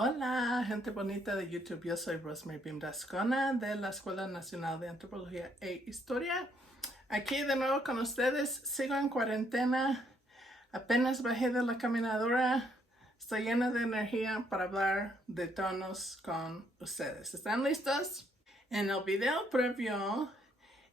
Hola, gente bonita de YouTube. Yo soy Rosemary Bimdascona de la Escuela Nacional de Antropología e Historia. Aquí de nuevo con ustedes. Sigo en cuarentena. Apenas bajé de la caminadora. Estoy llena de energía para hablar de tonos con ustedes. ¿Están listos? En el video previo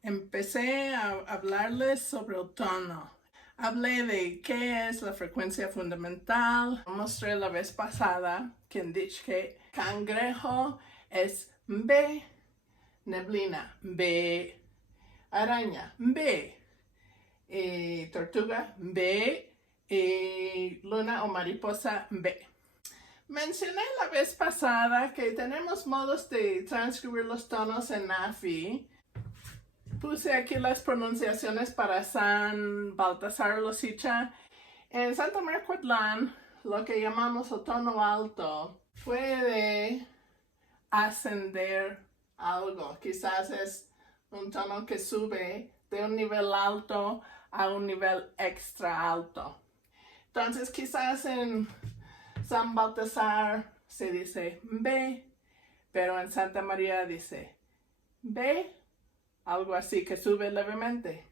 empecé a hablarles sobre el tono. Hablé de qué es la frecuencia fundamental. Mostré la vez pasada que dije que cangrejo es B, neblina, B, araña, B, tortuga, B, luna o mariposa, B. Mencioné la vez pasada que tenemos modos de transcribir los tonos en AFI. Puse aquí las pronunciaciones para San Baltasar Losicha. En Santa María Cuatlán, lo que llamamos el tono alto puede ascender algo. Quizás es un tono que sube de un nivel alto a un nivel extra alto. Entonces quizás en San Baltasar se dice B, pero en Santa María dice B, algo así que sube levemente.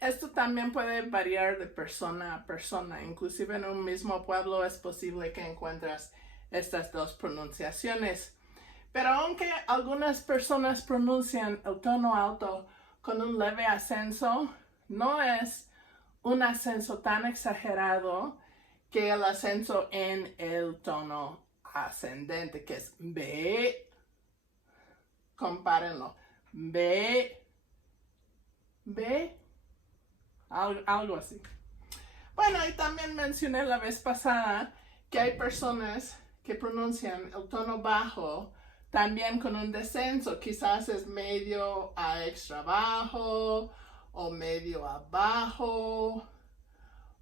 Esto también puede variar de persona a persona. Inclusive en un mismo pueblo es posible que encuentres estas dos pronunciaciones. Pero aunque algunas personas pronuncian el tono alto con un leve ascenso, no es un ascenso tan exagerado que el ascenso en el tono ascendente, que es B. Compárenlo. B, algo así. Bueno, y también mencioné la vez pasada que hay personas que pronuncian el tono bajo también con un descenso. Quizás es medio a extra bajo o medio a bajo,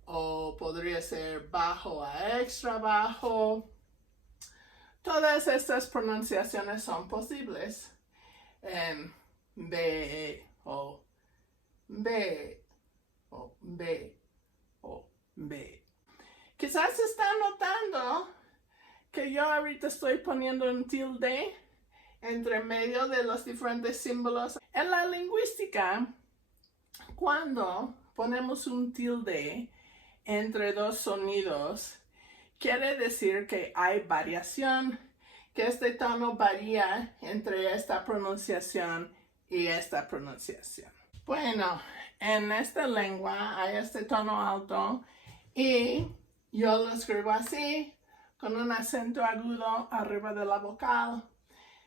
o podría ser bajo a extra bajo. Todas estas pronunciaciones son posibles. B o B o B o B. Quizás están notando que yo ahorita estoy poniendo un tilde entre medio de los diferentes símbolos. En la lingüística, cuando ponemos un tilde entre dos sonidos, quiere decir que hay variación, que este tono varía entre esta pronunciación y esta pronunciación. Bueno, en esta lengua hay este tono alto y yo lo escribo así, con un acento agudo arriba de la vocal,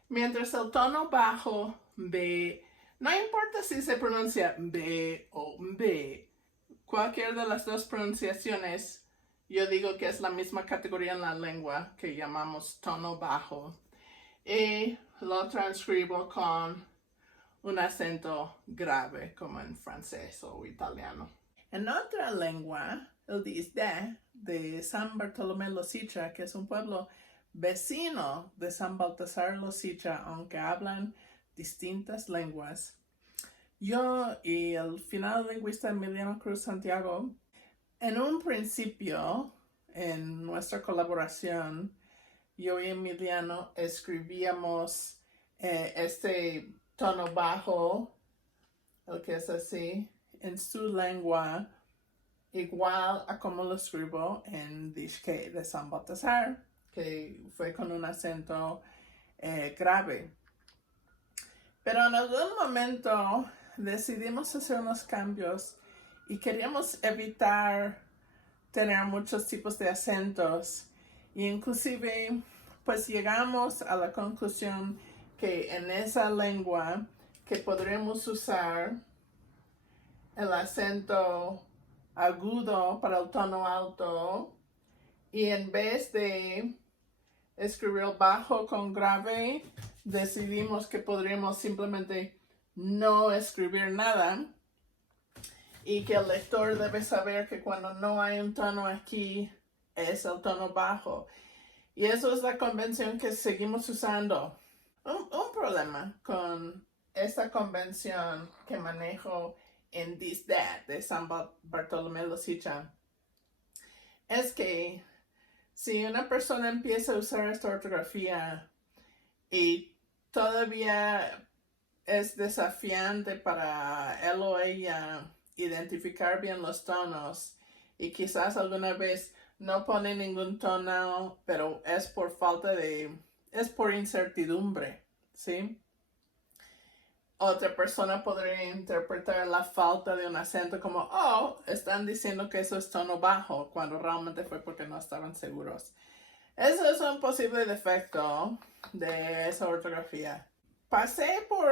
mientras el tono bajo, B, no importa si se pronuncia B o B, cualquier de las dos pronunciaciones, yo digo que es la misma categoría en la lengua que llamamos tono bajo, y lo transcribo con un acento grave como en francés o italiano. En otra lengua, el disde de San Bartolomé Losicha, que es un pueblo vecino de San Baltasar Losicha, aunque hablan distintas lenguas, yo y el final lingüista Emiliano Cruz Santiago, en un principio, en nuestra colaboración, yo y Emiliano escribíamos este tono bajo, el que es así, en su lengua, igual a como lo escribo en Disque de San Baltasar, que fue con un acento grave. Pero en algún momento decidimos hacer unos cambios y queríamos evitar tener muchos tipos de acentos. Y inclusive, pues llegamos a la conclusión que en esa lengua que podremos usar el acento agudo para el tono alto, y en vez de escribir el bajo con grave, decidimos que podríamos simplemente no escribir nada, y que el lector debe saber que cuando no hay un tono aquí es el tono bajo. Y eso es la convención que seguimos usando. Un problema con esta convención que manejo en Disdad de San Bartolomé Losicha es que Si una persona empieza a usar esta ortografía y todavía es desafiante para él o ella identificar bien los tonos y quizás alguna vez no pone ningún tono, pero es por incertidumbre, ¿sí? Otra persona podría interpretar la falta de un acento como, oh, están diciendo que eso es tono bajo, cuando realmente fue porque no estaban seguros. Eso es un posible defecto de esa ortografía. Pasé por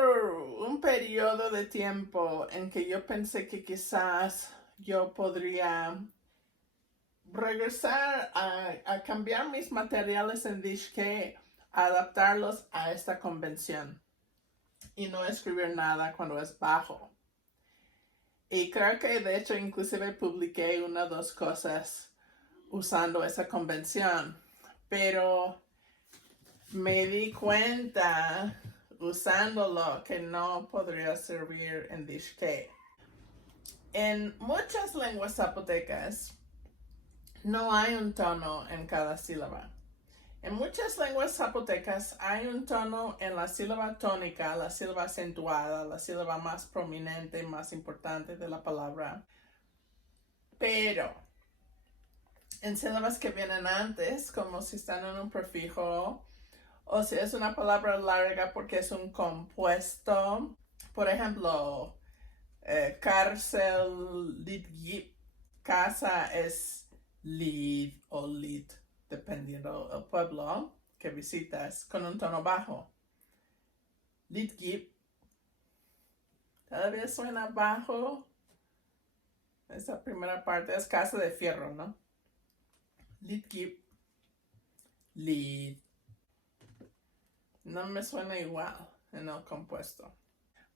un periodo de tiempo en que yo pensé que quizás yo podría regresar a cambiar mis materiales en Dishke, adaptarlos a esta convención y no escribir nada cuando es bajo. Y creo que de hecho inclusive publiqué una o dos cosas usando esa convención, pero me di cuenta usándolo que no podría servir en Dishke. En muchas lenguas zapotecas no hay un tono en cada sílaba. En muchas lenguas zapotecas hay un tono en la sílaba tónica, la sílaba acentuada, la sílaba más prominente, más importante de la palabra. Pero en sílabas que vienen antes, como si están en un prefijo, o si es una palabra larga porque es un compuesto, por ejemplo, cárcel, lidgip, casa es lid o lid, dependiendo del pueblo que visitas, con un tono bajo. Lidgip, todavía suena bajo. Esa primera parte es casa de fierro, ¿no? Lidgip, lid. No me suena igual en el compuesto.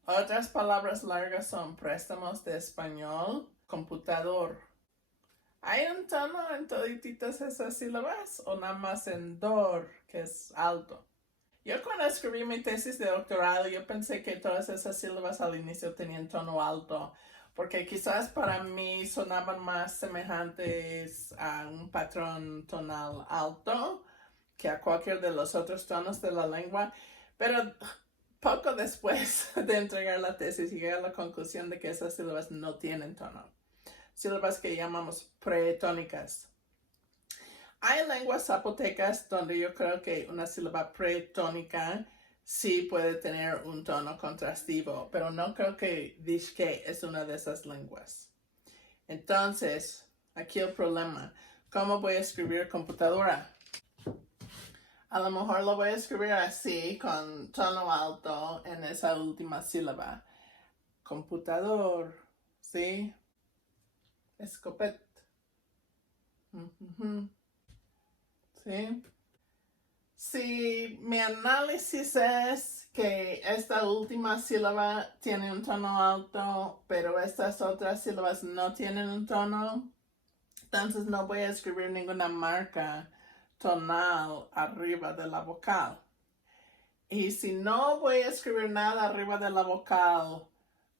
Otras palabras largas son préstamos de español, computador. ¿Hay un tono en todititas esas sílabas o nada más en dor, que es alto? Yo cuando escribí mi tesis de doctorado, yo pensé que todas esas sílabas al inicio tenían tono alto, porque quizás para mí sonaban más semejantes a un patrón tonal alto que a cualquier de los otros tonos de la lengua, pero poco después de entregar la tesis llegué a la conclusión de que esas sílabas no tienen tono. Sílabas que llamamos pretónicas. Hay lenguas zapotecas donde yo creo que una sílaba pretónica sí puede tener un tono contrastivo, pero no creo que Dishke es una de esas lenguas. Entonces, aquí el problema, ¿cómo voy a escribir computadora? A lo mejor lo voy a escribir así, con tono alto en esa última sílaba. Computador, ¿sí? Escopet. ¿Sí? Si mi análisis es que esta última sílaba tiene un tono alto, pero estas otras sílabas no tienen un tono, entonces no voy a escribir ninguna marca tonal arriba de la vocal. Y si no voy a escribir nada arriba de la vocal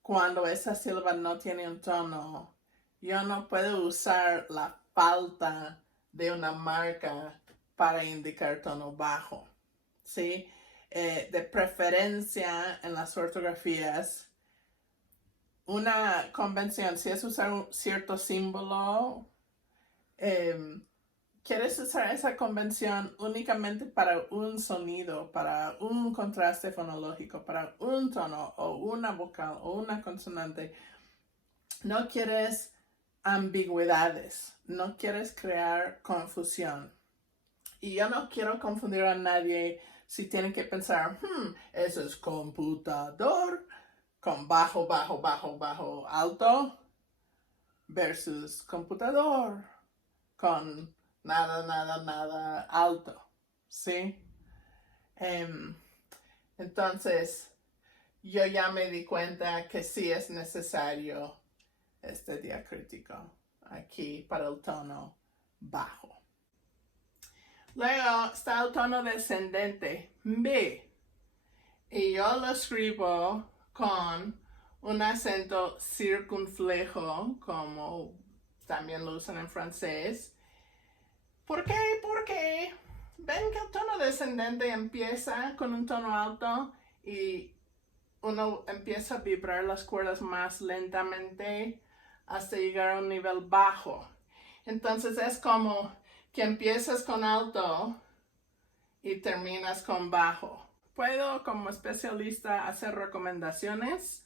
cuando esa sílaba no tiene un tono, yo no puedo usar la falta de una marca para indicar tono bajo, ¿sí? De preferencia en las ortografías, una convención, si es usar un cierto símbolo, quieres usar esa convención únicamente para un sonido, para un contraste fonológico, para un tono o una vocal o una consonante. No quieres ambigüedades, no quieres crear confusión. Y yo no quiero confundir a nadie si tienen que pensar, eso es computador con bajo, bajo, bajo, bajo, alto versus computador con nada, nada, nada alto, ¿sí? Entonces, yo ya me di cuenta que sí es necesario este diacrítico aquí para el tono bajo. Luego está el tono descendente, B. Y yo lo escribo con un acento circunflejo, como también lo usan en francés. ¿Por qué? Porque ven que el tono descendente empieza con un tono alto y uno empieza a vibrar las cuerdas más lentamente hasta llegar a un nivel bajo. Entonces es como que empiezas con alto y terminas con bajo. Puedo como especialista hacer recomendaciones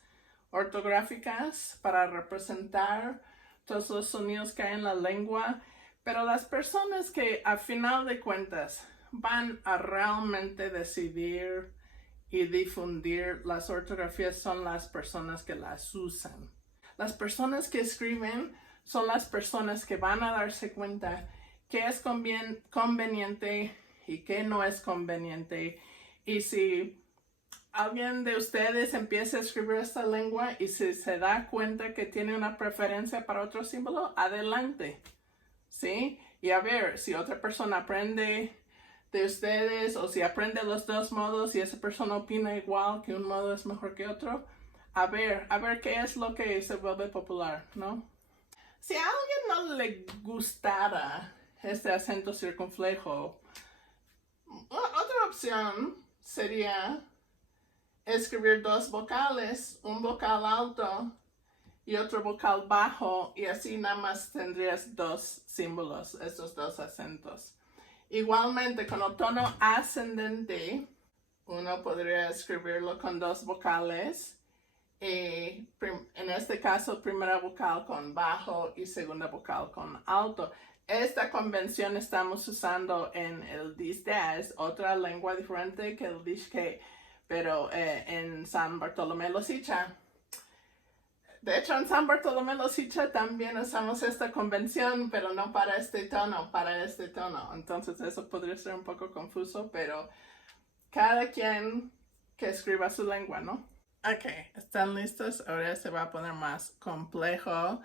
ortográficas para representar todos los sonidos que hay en la lengua, pero las personas que a final de cuentas van a realmente decidir y difundir las ortografías son las personas que las usan. Las personas que escriben son las personas que van a darse cuenta qué es conveniente y qué no es conveniente. Y si alguien de ustedes empieza a escribir esta lengua y si se da cuenta que tiene una preferencia para otro símbolo, adelante, ¿sí? Y a ver, si otra persona aprende de ustedes o si aprende los dos modos y esa persona opina igual que un modo es mejor que otro, a ver qué es lo que se vuelve popular, ¿no? Si a alguien no le gustara este acento circunflejo, otra opción sería escribir dos vocales, un vocal alto y otro vocal bajo, y así nada más tendrías dos símbolos, esos dos acentos. Igualmente, con el tono ascendente, uno podría escribirlo con dos vocales. En este caso, primera vocal con bajo y segunda vocal con alto. Esta convención estamos usando en el Diz-Daz, otra lengua diferente que el Diz-Que, pero en San Bartolomé Los Icha. De hecho, en San Bartolomé Los Icha también usamos esta convención, pero no para este tono, para este tono. Entonces eso podría ser un poco confuso, pero cada quien que escriba su lengua, ¿no? Ok, ¿están listos? Ahora se va a poner más complejo.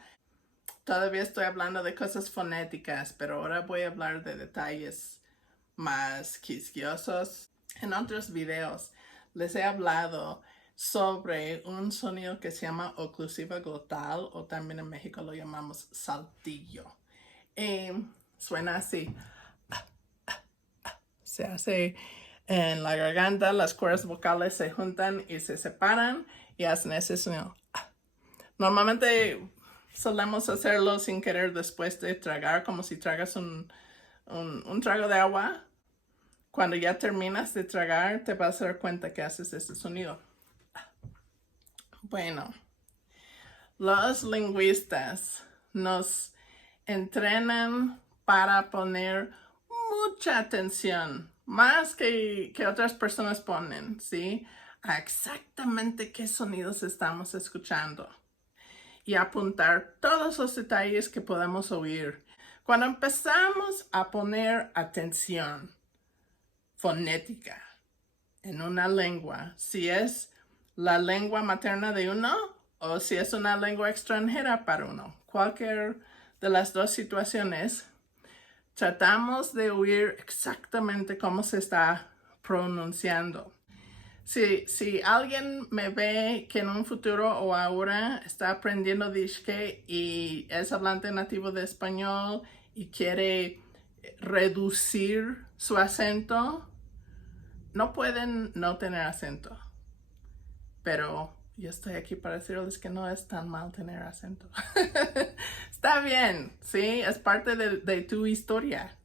Todavía estoy hablando de cosas fonéticas, pero ahora voy a hablar de detalles más quisquillosos. En otros videos les he hablado sobre un sonido que se llama oclusiva glotal, o también en México lo llamamos saltillo. Suena así. Se hace en la garganta, las cuerdas vocales se juntan y se separan y hacen ese sonido. Normalmente solemos hacerlo sin querer después de tragar, como si tragas un trago de agua. Cuando ya terminas de tragar, te vas a dar cuenta que haces ese sonido. Bueno, los lingüistas nos entrenan para poner mucha atención, más que otras personas ponen, ¿sí? A exactamente qué sonidos estamos escuchando y apuntar todos los detalles que podemos oír. Cuando empezamos a poner atención fonética en una lengua, si es la lengua materna de uno o si es una lengua extranjera para uno, cualquier de las dos situaciones, tratamos de oír exactamente cómo se está pronunciando. Si alguien me ve que en un futuro o ahora está aprendiendo Diz-Que y es hablante nativo de español y quiere reducir su acento, no pueden no tener acento. Pero yo estoy aquí para decirles que no es tan mal tener acento. Está bien, ¿sí? Es parte de tu historia.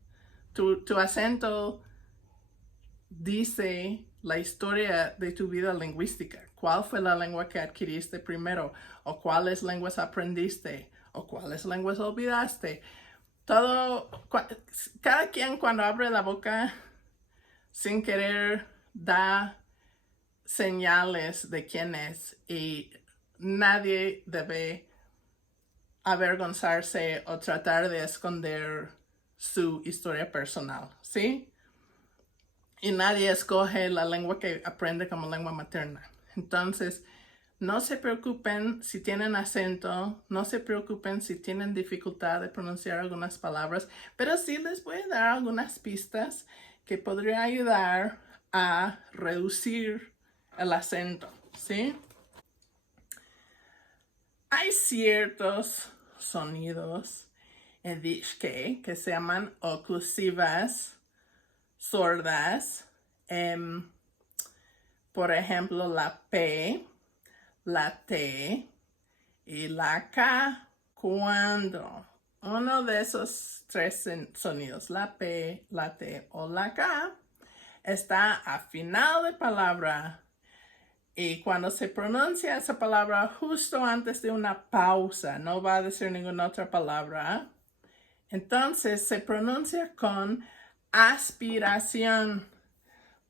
Tu acento dice la historia de tu vida lingüística. ¿Cuál fue la lengua que adquiriste primero? ¿O cuáles lenguas aprendiste? ¿O cuáles lenguas olvidaste? Cada quien cuando abre la boca sin querer da señales de quién es y nadie debe avergonzarse o tratar de esconder su historia personal, ¿sí? Y nadie escoge la lengua que aprende como lengua materna. Entonces, no se preocupen si tienen acento, no se preocupen si tienen dificultad de pronunciar algunas palabras, pero sí les voy a dar algunas pistas que podrían ayudar a reducir el acento, ¿sí? Hay ciertos sonidos en dishke, que se llaman oclusivas sordas. Por ejemplo, la P, la T y la K. Cuando uno de esos tres sonidos, la P, la T o la K, está a final de palabra y cuando se pronuncia esa palabra justo antes de una pausa, no va a decir ninguna otra palabra, entonces se pronuncia con aspiración.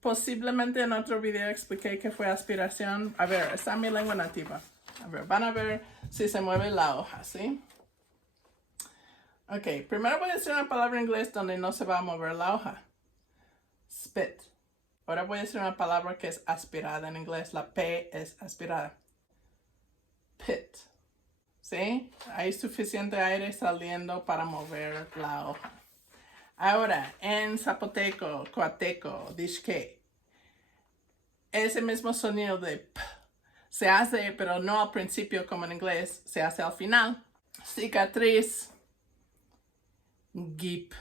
Posiblemente en otro video expliqué qué fue aspiración. A ver, está mi lengua nativa. A ver, van a ver si se mueve la hoja, ¿sí? Ok, primero voy a decir una palabra en inglés donde no se va a mover la hoja. Spit. Ahora voy a decir una palabra que es aspirada en inglés. La P es aspirada. Pit. ¿Sí? Hay suficiente aire saliendo para mover la hoja. Ahora, en zapoteco, coateco, dishke, ese mismo sonido de P se hace, pero no al principio como en inglés, se hace al final. Cicatriz, gip,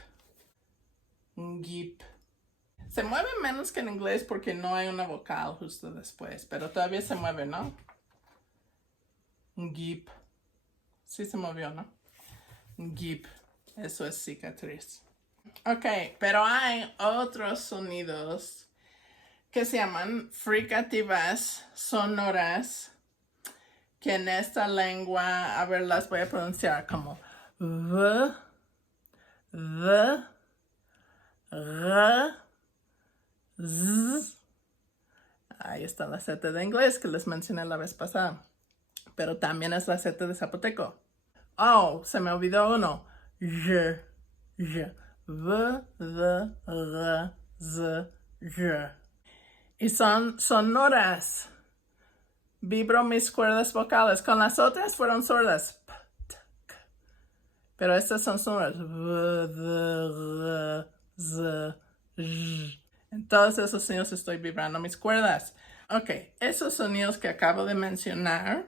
gip. Se mueve menos que en inglés porque no hay una vocal justo después, pero todavía se mueve, ¿no? Gip. Sí se movió, ¿no? Gip. Eso es cicatriz. Ok, pero hay otros sonidos que se llaman fricativas sonoras, que en esta lengua, a ver, las voy a pronunciar como V, R, Z. Ahí está la Z de inglés que les mencioné la vez pasada, pero también es la Z de zapoteco. Oh, se me olvidó uno. V, R, Z, y son sonoras. Vibro mis cuerdas vocales. Con las otras fueron sordas. Pero estas son sonoras. En todos esos sonidos estoy vibrando mis cuerdas. Ok, esos sonidos que acabo de mencionar,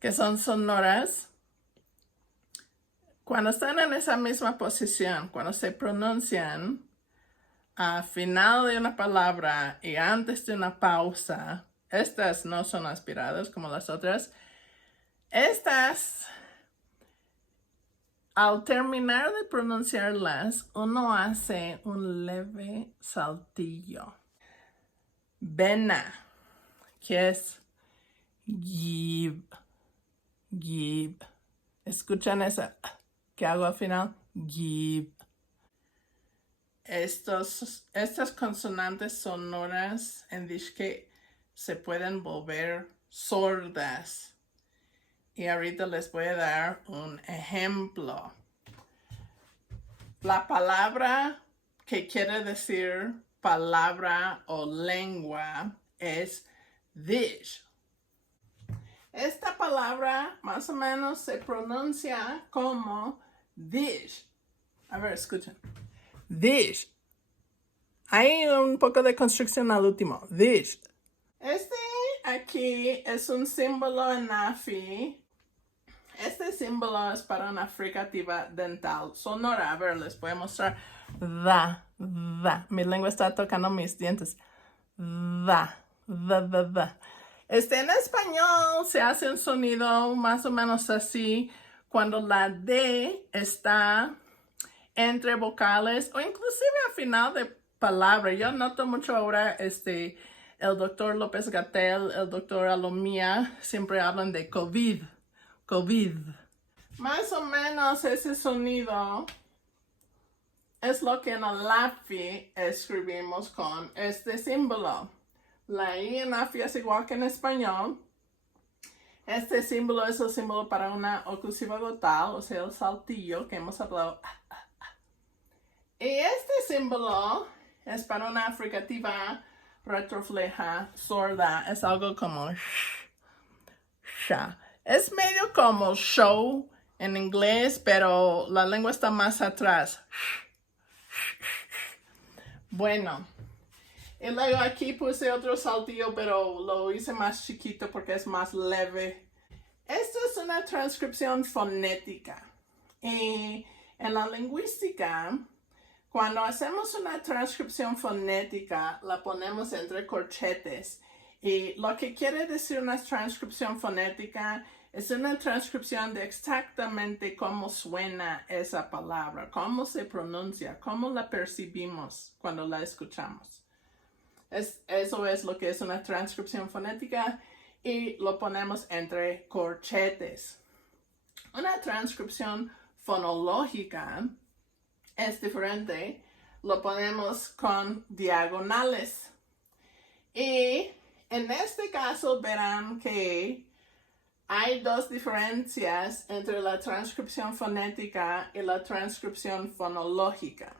que son sonoras, cuando están en esa misma posición, cuando se pronuncian al final de una palabra y antes de una pausa, estas no son aspiradas como las otras. Estas, al terminar de pronunciarlas, uno hace un leve saltillo. Vena, que es gib, gib. ¿Escuchan esa que hago al final? Gib. Estas consonantes sonoras en dishke se pueden volver sordas. Y ahorita les voy a dar un ejemplo. La palabra que quiere decir palabra o lengua es dish. Esta palabra más o menos se pronuncia como dish. A ver, escuchen. Dish. Hay un poco de construcción al último. Dish. Este aquí es un símbolo en Nafi. Este símbolo es para una fricativa dental sonora. A ver, les voy a mostrar. Da. Mi lengua está tocando mis dientes. Da. En español se hace un sonido más o menos así cuando la D está entre vocales o inclusive al final de palabra. Yo noto mucho ahora el doctor López-Gatell, el doctor Alomía, siempre hablan de COVID. Más o menos ese sonido es lo que en el LAFI escribimos con este símbolo. La I en LAFI es igual que en español. Este símbolo es el símbolo para una oclusiva glotal, o sea, el saltillo que hemos hablado. Y este símbolo es para una fricativa retrofleja sorda. Es algo como sha. Es medio como show en inglés, pero la lengua está más atrás. Bueno, y luego aquí puse otro saltillo, pero lo hice más chiquito porque es más leve. Esto es una transcripción fonética. Y en la lingüística, cuando hacemos una transcripción fonética, la ponemos entre corchetes. Y lo que quiere decir una transcripción fonética es una transcripción de exactamente cómo suena esa palabra, cómo se pronuncia, cómo la percibimos cuando la escuchamos. Eso es lo que es una transcripción fonética y lo ponemos entre corchetes. Una transcripción fonológica es diferente, lo ponemos con diagonales. Y en este caso verán que hay dos diferencias entre la transcripción fonética y la transcripción fonológica.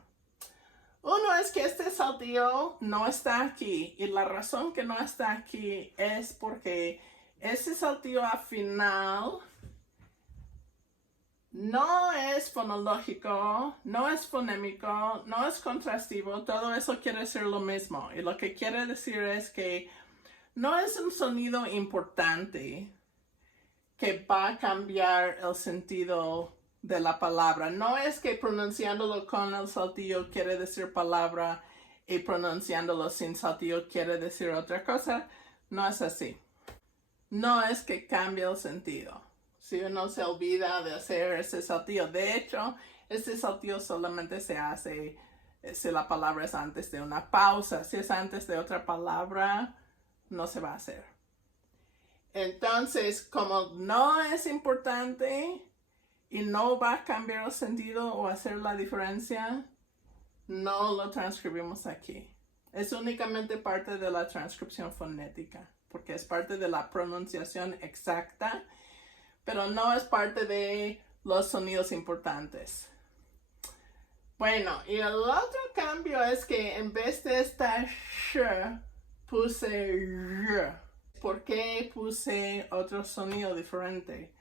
Uno es que este saltillo no está aquí y la razón que no está aquí es porque ese saltillo al final no es fonológico, no es fonémico, no es contrastivo, todo eso quiere decir lo mismo. Y lo que quiere decir es que no es un sonido importante que va a cambiar el sentido de la palabra. No es que pronunciándolo con el saltillo quiere decir palabra y pronunciándolo sin saltillo quiere decir otra cosa. No es así. No es que cambie el sentido. Si uno se olvida de hacer ese saltillo. De hecho, ese saltillo solamente se hace si la palabra es antes de una pausa. Si es antes de otra palabra, no se va a hacer. Entonces, como no es importante y no va a cambiar el sentido o hacer la diferencia, no lo transcribimos aquí. Es únicamente parte de la transcripción fonética, porque es parte de la pronunciación exacta, pero no es parte de los sonidos importantes. Bueno, y el otro cambio es que en vez de esta sh, puse r. ¿Por qué puse otro sonido diferente?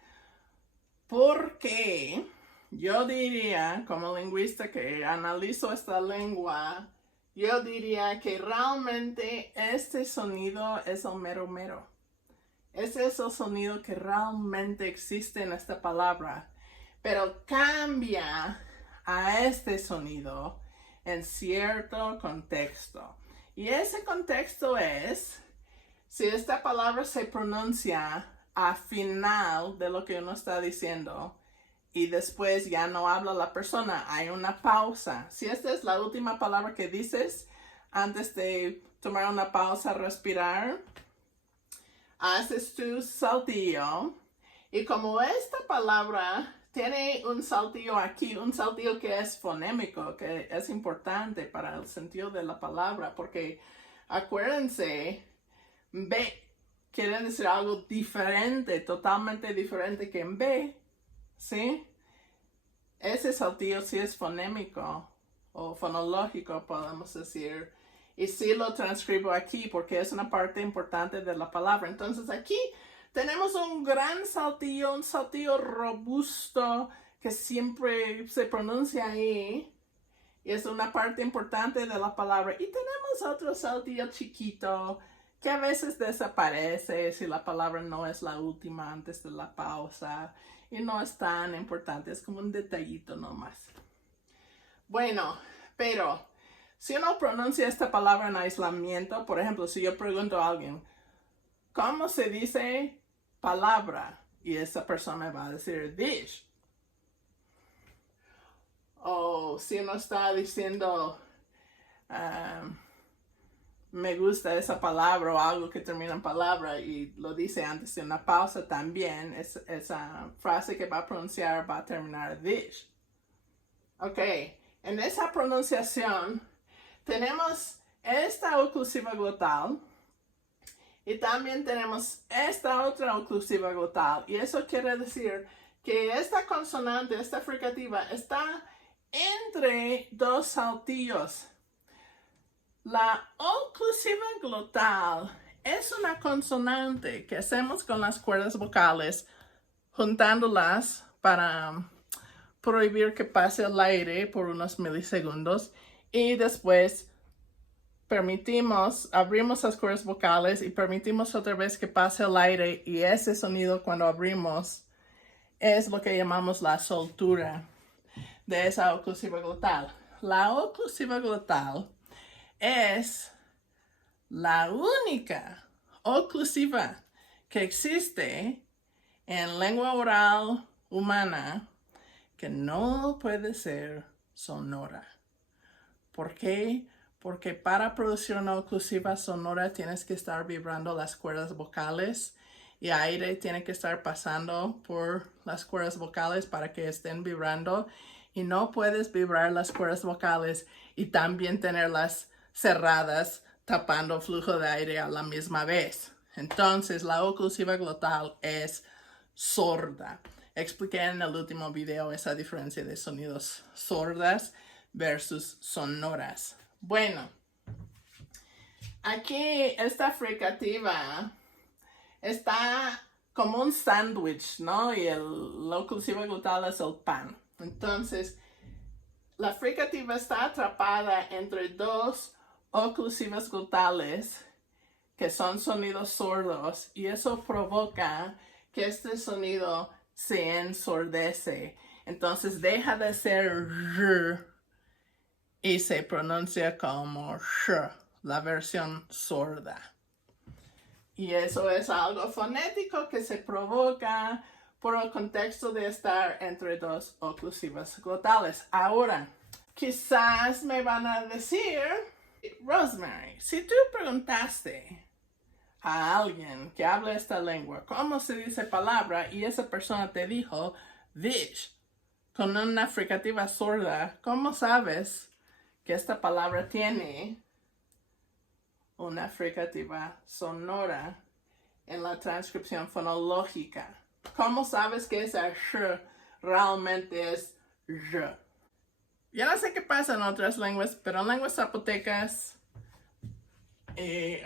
Porque yo diría, como lingüista que analizo esta lengua, yo diría que realmente este sonido es el mero mero. Ese es el sonido que realmente existe en esta palabra, pero cambia a este sonido en cierto contexto. Y ese contexto es si esta palabra se pronuncia al final de lo que uno está diciendo y después ya no habla la persona, hay una pausa. Si esta es la última palabra que dices, antes de tomar una pausa, respirar, haces tu saltillo. Y como esta palabra tiene un saltillo aquí, un saltillo que es fonémico, que es importante para el sentido de la palabra, porque acuérdense, B quiere decir algo diferente, totalmente diferente que en B, ¿sí? Ese saltillo sí es fonémico o fonológico, podemos decir. Y sí lo transcribo aquí porque es una parte importante de la palabra. Entonces aquí tenemos un gran saltillo, un saltillo robusto que siempre se pronuncia ahí. Y es una parte importante de la palabra. Y tenemos otro saltillo chiquito que a veces desaparece si la palabra no es la última antes de la pausa y no es tan importante, es como un detallito nomás. Bueno, pero si uno pronuncia esta palabra en aislamiento, por ejemplo, si yo pregunto a alguien, ¿cómo se dice palabra? Y esa persona me va a decir dish. O si uno está diciendo me gusta esa palabra o algo que termina en palabra y lo dice antes de una pausa, también esa frase que va a pronunciar va a terminar dish. Ok, en esa pronunciación tenemos esta oclusiva glotal y también tenemos esta otra oclusiva glotal. Y eso quiere decir que esta consonante, esta fricativa, está entre dos saltillos. La oclusiva glotal es una consonante que hacemos con las cuerdas vocales, juntándolas para prohibir que pase el aire por unos milisegundos y después abrimos las cuerdas vocales y permitimos otra vez que pase el aire y ese sonido cuando abrimos es lo que llamamos la soltura. de esa oclusiva glotal. La oclusiva glotal es la única oclusiva que existe en lengua oral humana que no puede ser sonora. ¿Por qué? Porque para producir una oclusiva sonora tienes que estar vibrando las cuerdas vocales y aire tiene que estar pasando por las cuerdas vocales para que estén vibrando, y no puedes vibrar las cuerdas vocales y también tenerlas cerradas tapando flujo de aire a la misma vez. Entonces la oclusiva glotal es sorda. Expliqué en el último video esa diferencia de sonidos sordas versus sonoras. Bueno, aquí esta fricativa está como un sándwich, ¿no? Y la oclusiva glotal es el pan. Entonces, la fricativa está atrapada entre dos oclusivas glotales que son sonidos sordos, y eso provoca que este sonido se ensordece. Entonces deja de ser r y se pronuncia como sh, la versión sorda. Y eso es algo fonético que se provoca por el contexto de estar entre dos oclusivas glotales. Ahora, quizás me van a decir, Rosemary, si tú preguntaste a alguien que habla esta lengua cómo se dice palabra y esa persona te dijo Vish con una fricativa sorda, ¿cómo sabes que esta palabra tiene una fricativa sonora en la transcripción fonológica? ¿Cómo sabes que esa sh realmente es j? Yo no sé qué pasa en otras lenguas, pero en lenguas zapotecas,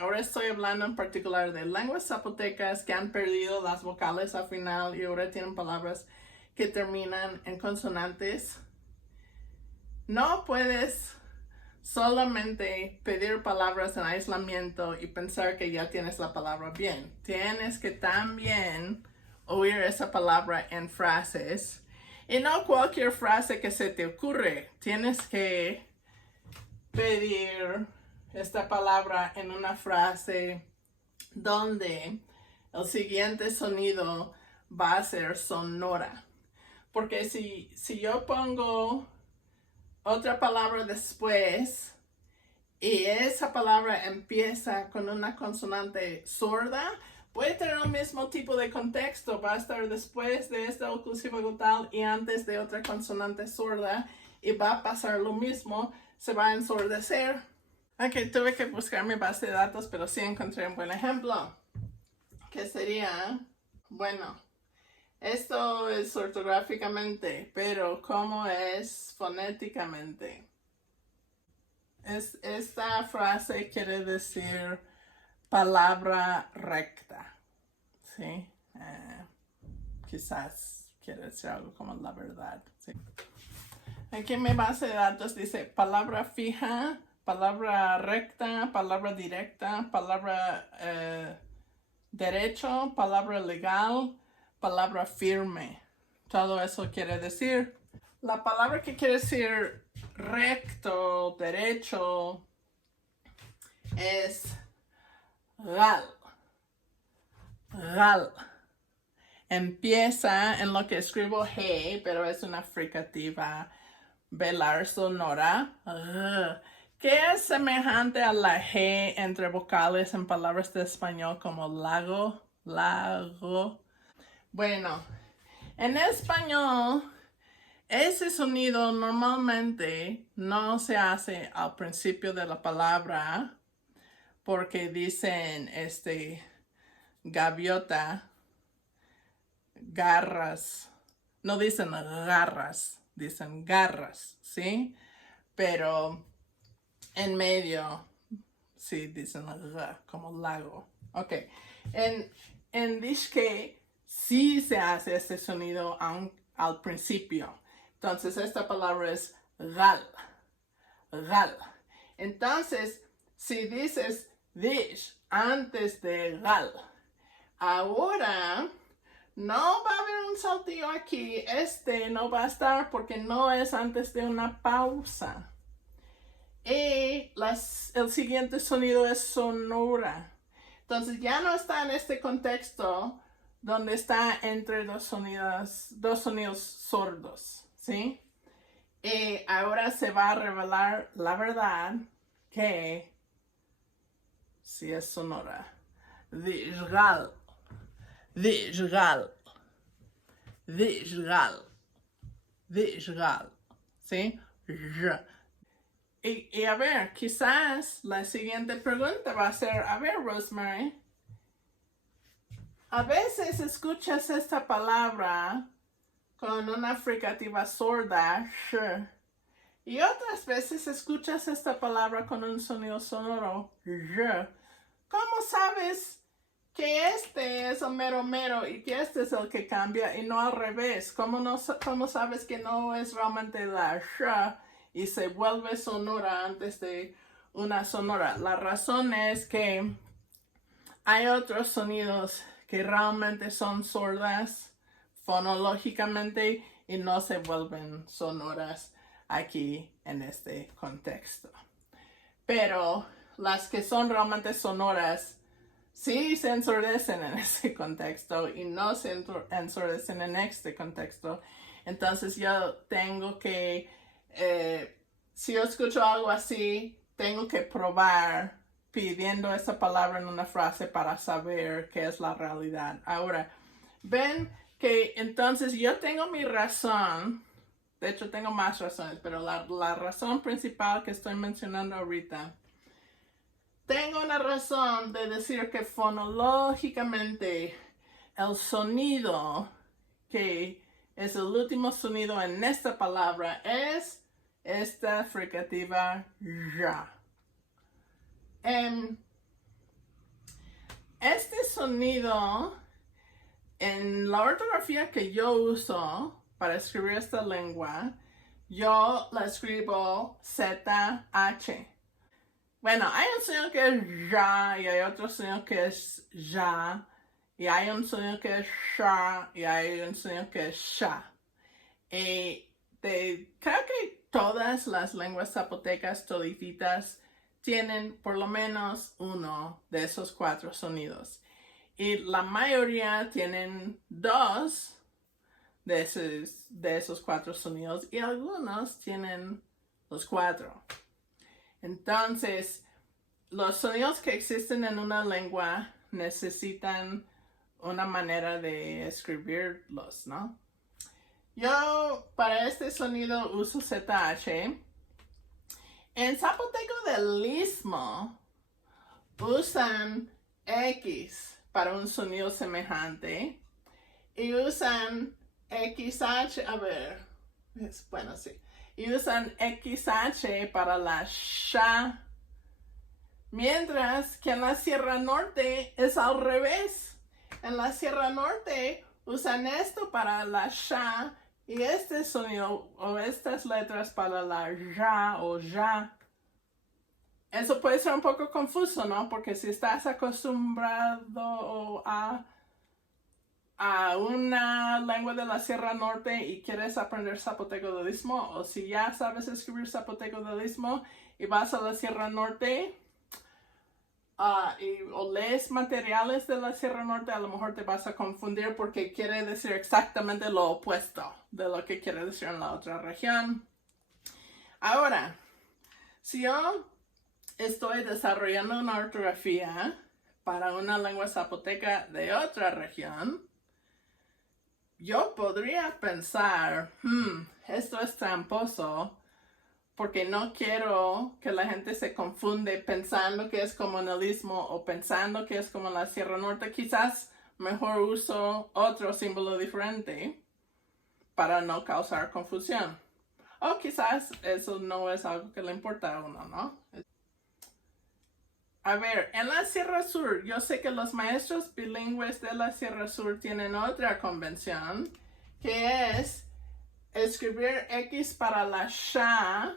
ahora estoy hablando en particular de lenguas zapotecas que han perdido las vocales al final y ahora tienen palabras que terminan en consonantes. No puedes solamente pedir palabras en aislamiento y pensar que ya tienes la palabra bien. Tienes que también oír esa palabra en frases, y no cualquier frase que se te ocurre. Tienes que pedir esta palabra en una frase donde el siguiente sonido va a ser sonora. Porque si yo pongo otra palabra después y esa palabra empieza con una consonante sorda, puede tener el mismo tipo de contexto. Va a estar después de esta oclusiva glotal y antes de otra consonante sorda, y va a pasar lo mismo, se va a ensordecer. Ok, tuve que buscar mi base de datos, pero sí encontré un buen ejemplo, que sería, bueno, esto es ortográficamente, pero ¿cómo es fonéticamente? Esta frase quiere decir palabra recta, ¿sí? Quizás quiere decir algo como la verdad, ¿sí? Aquí en mi base de datos dice palabra fija, palabra recta, palabra directa, palabra derecho, palabra legal, palabra firme. Todo eso quiere decir. La palabra que quiere decir recto, derecho, es gal. Gal. Empieza en lo que escribo G, pero es una fricativa velar sonora, que es semejante a la G entre vocales en palabras de español como lago, lago. Bueno, en español ese sonido normalmente no se hace al principio de la palabra, porque dicen gaviota, garras. No dicen garras, dicen garras, ¿sí? Pero en medio sí dicen como lago. Ok, en Dishke sí se hace este sonido al principio. Entonces esta palabra es gal, gal. Entonces, si dices dish antes de gal, ahora no va a haber un saltillo aquí. Este no va a estar porque no es antes de una pausa. Y el siguiente sonido es sonora. Entonces ya no está en este contexto donde está entre dos sonidos sordos, ¿sí? Y ahora se va a revelar la verdad que sí es sonora. Visual. Visual. Visual. Visual. ¿Sí? Y a ver, quizás la siguiente pregunta va a ser, a ver, Rosemary, a veces escuchas esta palabra con una fricativa sorda, sh, y otras veces escuchas esta palabra con un sonido sonoro, j. ¿Cómo sabes que este es el mero mero y que este es el que cambia y no al revés? ¿Cómo sabes que no es realmente la sh y se vuelve sonora antes de una sonora? La razón es que hay otros sonidos que realmente son sordas fonológicamente y no se vuelven sonoras aquí en este contexto. Pero las que son realmente sonoras sí se ensordecen en ese contexto y no se ensordecen en este contexto. Entonces yo tengo que, si yo escucho algo así, tengo que probar pidiendo esa palabra en una frase para saber qué es la realidad. Ahora, ven que entonces yo tengo mi razón, de hecho tengo más razones, pero la razón principal que estoy mencionando ahorita, tengo una razón de decir que fonológicamente el sonido que es el último sonido en esta palabra es esta fricativa ya. Este sonido en la ortografía que yo uso para escribir esta lengua, yo la escribo ZH. Bueno, hay un sonido que es ya y hay otro sonido que es ya y hay un sonido que es sha y hay un sonido que es sha. Y creo que todas las lenguas zapotecas todititas tienen por lo menos uno de esos 4 sonidos. Y la mayoría tienen 2 de esos 4 sonidos y algunos tienen los 4. Entonces, los sonidos que existen en una lengua necesitan una manera de escribirlos, ¿no? Yo para este sonido uso ZH. En zapoteco del Istmo usan X para un sonido semejante y usan XH, a ver, bueno, sí, y usan XH para la sha, mientras que en la Sierra Norte es al revés. En la Sierra Norte usan esto para la sha y este sonido o estas letras para la ya o ya. Eso puede ser un poco confuso, ¿no? Porque si estás acostumbrado a una lengua de la Sierra Norte y quieres aprender zapoteco del Istmo, o si ya sabes escribir zapoteco del Istmo y vas a la Sierra Norte o lees materiales de la Sierra Norte, a lo mejor te vas a confundir porque quiere decir exactamente lo opuesto de lo que quiere decir en la otra región. Ahora, si yo estoy desarrollando una ortografía para una lengua zapoteca de otra región, yo podría pensar, esto es tramposo, porque no quiero que la gente se confunde pensando que es como en el Istmo o pensando que es como en la Sierra Norte. Quizás mejor uso otro símbolo diferente para no causar confusión. O quizás eso no es algo que le importa a uno, ¿no? A ver, en la Sierra Sur, yo sé que los maestros bilingües de la Sierra Sur tienen otra convención, que es escribir X para la sha,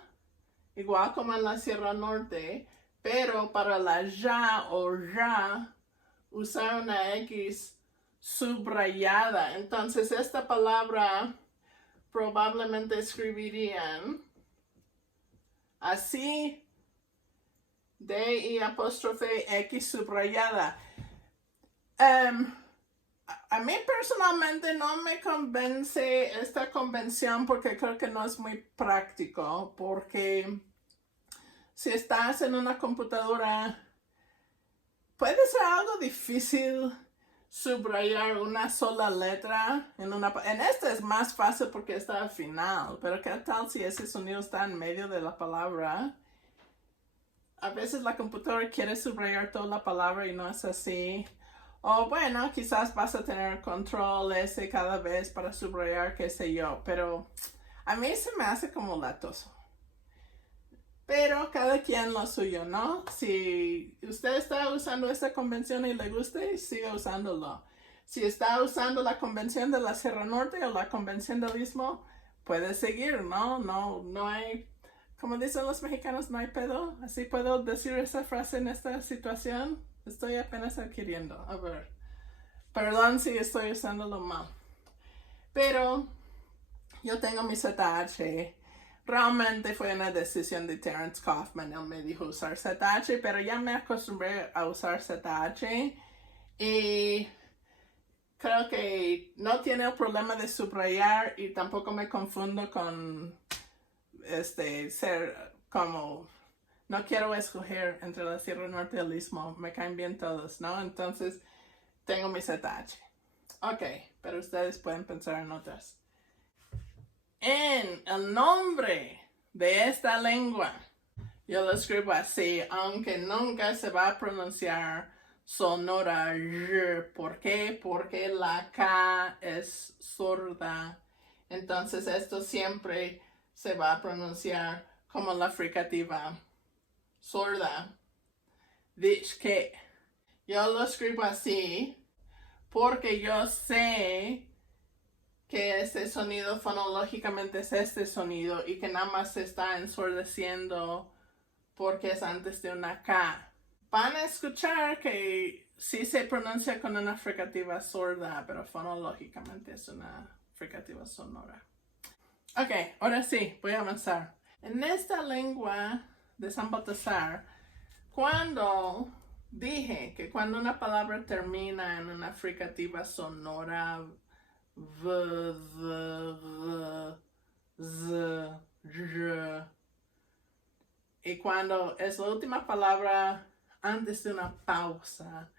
igual como en la Sierra Norte, pero para la ya o ya, usar una X subrayada. Entonces esta palabra probablemente escribirían así, D y apóstrofe X subrayada. A mí personalmente no me convence esta convención porque creo que no es muy práctico, porque si estás en una computadora puede ser algo difícil subrayar una sola letra en este es más fácil porque está al final, pero ¿qué tal si ese sonido está en medio de la palabra? A veces la computadora quiere subrayar toda la palabra y no es así. O bueno, quizás vas a tener control S cada vez para subrayar, qué sé yo, pero a mí se me hace como latoso. Pero cada quien lo suyo, ¿no? Si usted está usando esta convención y le gusta, siga usándolo. Si está usando la convención de la Sierra Norte o la convención del Istmo, puede seguir, ¿no? No hay, como dicen los mexicanos, no hay pedo. Así puedo decir esa frase en esta situación. Estoy apenas adquiriendo. A ver. Perdón si estoy usándolo mal. Pero yo tengo mi ZH. Realmente fue una decisión de Terence Kaufman. Él me dijo usar ZH, pero ya me acostumbré a usar ZH. Y creo que no tiene el problema de subrayar y tampoco me confundo con ser como... No quiero escoger entre la Sierra Norte y el Istmo. Me caen bien todos, ¿no? Entonces, tengo mi ZH. Ok, pero ustedes pueden pensar en otras. En el nombre de esta lengua, yo lo escribo así, aunque nunca se va a pronunciar sonora R. ¿Por qué? Porque la K es sorda. Entonces esto siempre se va a pronunciar como la fricativa sorda. Dicho que yo lo escribo así porque yo sé que este sonido fonológicamente es este sonido y que nada más se está ensordeciendo porque es antes de una K. Van a escuchar que sí se pronuncia con una fricativa sorda, pero fonológicamente es una fricativa sonora. Ok, ahora sí, voy a avanzar. En esta lengua de San Baltasar, cuando dije que cuando una palabra termina en una fricativa sonora, V, Z, R, y cuando es la última palabra antes de una pausa,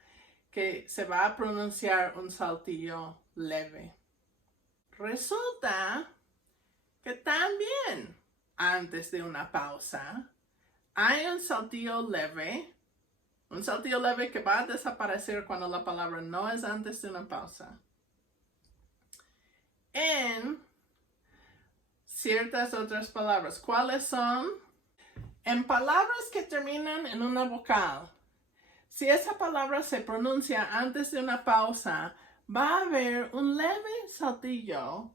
que se va a pronunciar un saltillo leve. Resulta que también antes de una pausa hay un saltillo leve que va a desaparecer cuando la palabra no es antes de una pausa. En ciertas otras palabras. ¿Cuáles son? En palabras que terminan en una vocal. Si esa palabra se pronuncia antes de una pausa, va a haber un leve saltillo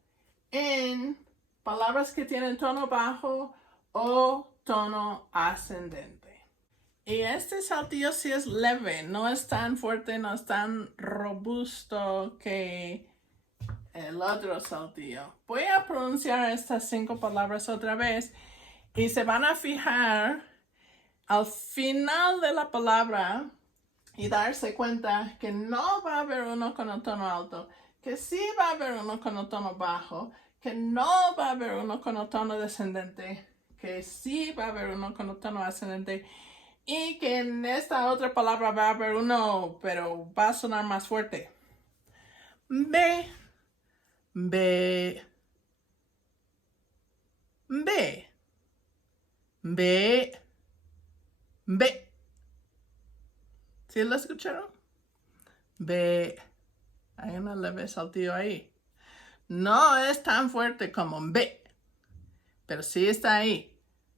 en palabras que tienen tono bajo o tono ascendente. Y este saltillo sí es leve, no es tan fuerte, no es tan robusto que el otro saltillo. Voy a pronunciar estas 5 palabras otra vez y se van a fijar al final de la palabra y darse cuenta que no va a haber uno con el tono alto, que sí va a haber uno con el tono bajo, que no va a haber uno con el tono descendente, que sí va a haber uno con el tono ascendente y que en esta otra palabra va a haber uno, pero va a sonar más fuerte. B, B, B, B, B. ¿Sí lo escucharon? B. Hay una leve saltillo ahí. No es tan fuerte como B, pero sí está ahí.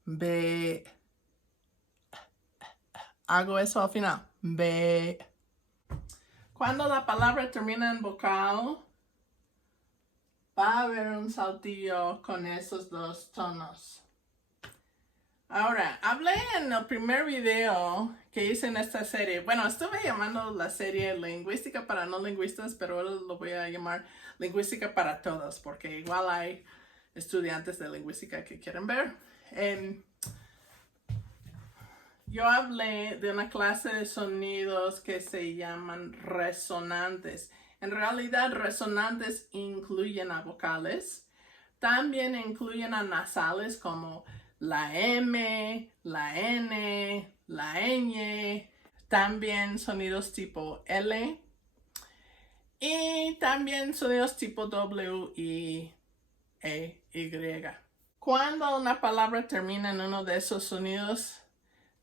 B. Hago eso al final. B. Cuando la palabra termina en vocal, va a haber un saltillo con esos dos tonos. Ahora, hablé en el primer video que hice en esta serie. Bueno, estuve llamando la serie Lingüística para no lingüistas, pero ahora lo voy a llamar Lingüística para todos, porque igual hay estudiantes de lingüística que quieren ver. Yo hablé de una clase de sonidos que se llaman resonantes. En realidad, resonantes incluyen a vocales. También incluyen a nasales como la M, la N, la ñ. También sonidos tipo L. Y también sonidos tipo W y E, Y. Cuando una palabra termina en uno de esos sonidos,